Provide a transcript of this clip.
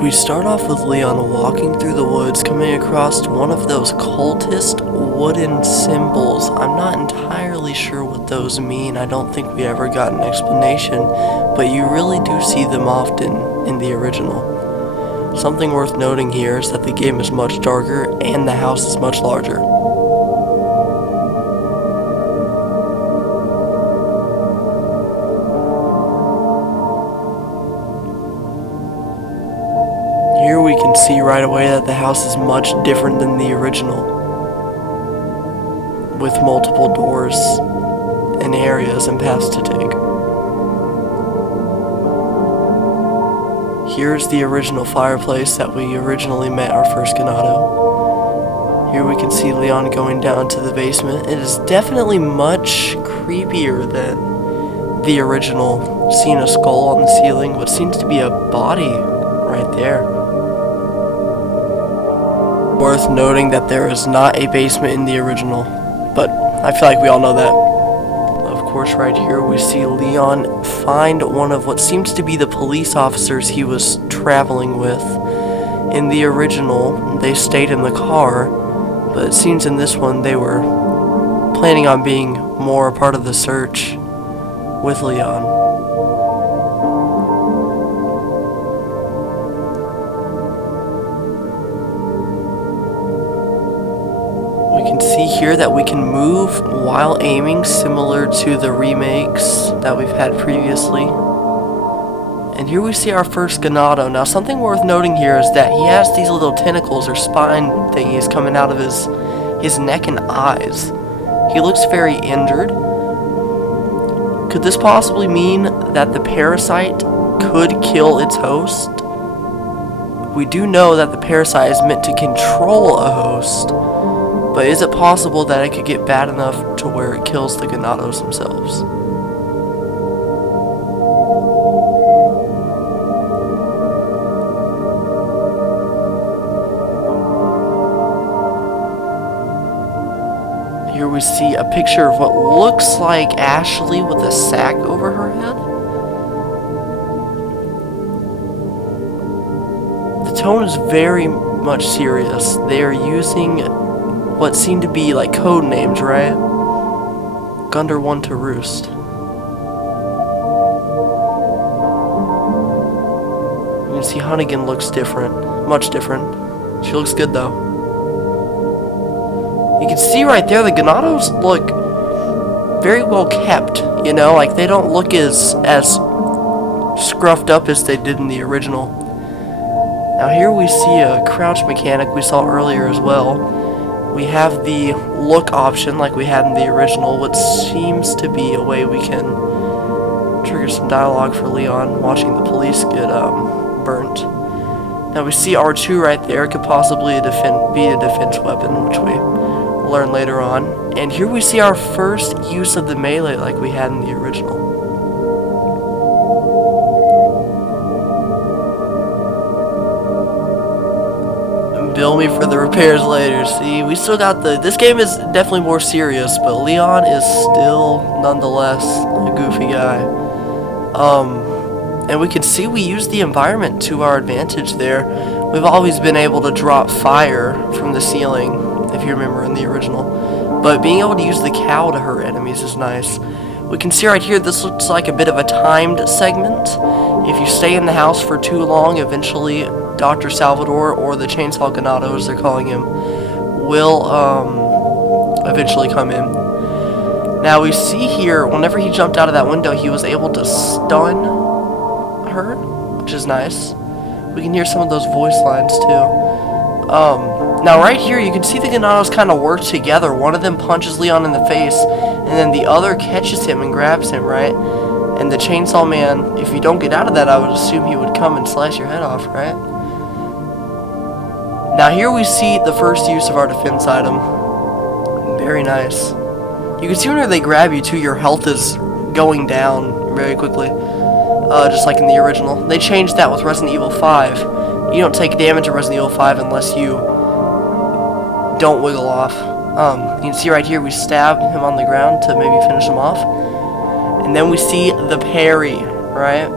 We start off with Leon walking through the woods, coming across one of those cultist wooden symbols. I'm not entirely sure what those mean. I don't think we ever got an explanation, but you really do see them often in the original. Something worth noting here is that the game is much darker and the house is much larger. Here we can see right away that the house is much different than the original, with multiple doors and areas and paths to take. Here's the original fireplace that we originally met our first Ganado. Here we can see Leon going down to the basement. It is definitely much creepier than the original, seeing a skull on the ceiling, what seems to be a body right there. Worth noting that there is not a basement in the original, but I feel like we all know that. Of course, right here we see Leon find one of what seems to be the police officers he was traveling with. In the original, they stayed in the car, but it seems in this one they were planning on being more a part of the search with Leon. We can see here that we can move while aiming, similar to the remakes that we've had previously. And here we see our first Ganado. Now, something worth noting here is that he has these little tentacles or spine thingies coming out of his neck and eyes. He looks very injured. Could this possibly mean that the parasite could kill its host? We do know that the parasite is meant to control a host, but is it possible that it could get bad enough to where it kills the Ganados themselves? Here we see a picture of what looks like Ashley with a sack over her head. The tone is very much serious. They are using what seem to be like code names, right? Gunder one to roost. You can see Hunnigan looks different, much different. She looks good though. You can see right there the Ganados look very well kept, you know, like they don't look as scruffed up as they did in the original. Now here we see a crouch mechanic we saw earlier as well. We have the look option like we had in the original, what seems to be a way we can trigger some dialogue for Leon watching the police get burnt. Now we see R2 right there. It could possibly be a defense weapon, which we learn later on. And here we see our first use of the melee like we had in the original. Bill me for the repairs later. See, we still got this game is definitely more serious, but Leon is still nonetheless a goofy guy. And we can see we use the environment to our advantage there. We've always been able to drop fire from the ceiling, if you remember in the original. But being able to use the cow to hurt enemies is nice. We can see right here, this looks like a bit of a timed segment. If you stay in the house for too long, eventually Dr. Salvador, or the Chainsaw Ganado as they're calling him, will eventually come in. Now we see here, whenever he jumped out of that window, he was able to stun her, which is nice. We can hear some of those voice lines too. Now right here, you can see the Ganados kind of work together. One of them punches Leon in the face, and then the other catches him and grabs him, right? And the Chainsaw Man, if you don't get out of that, I would assume he would come and slice your head off, right? Now here we see the first use of our defense item. Very nice. You can see whenever they grab you too, your health is going down very quickly. Just like in the original. They changed that with Resident Evil 5. You don't take damage in Resident Evil 5 unless you don't wiggle off. You can see right here we stab him on the ground to maybe finish him off. And then we see the parry, right?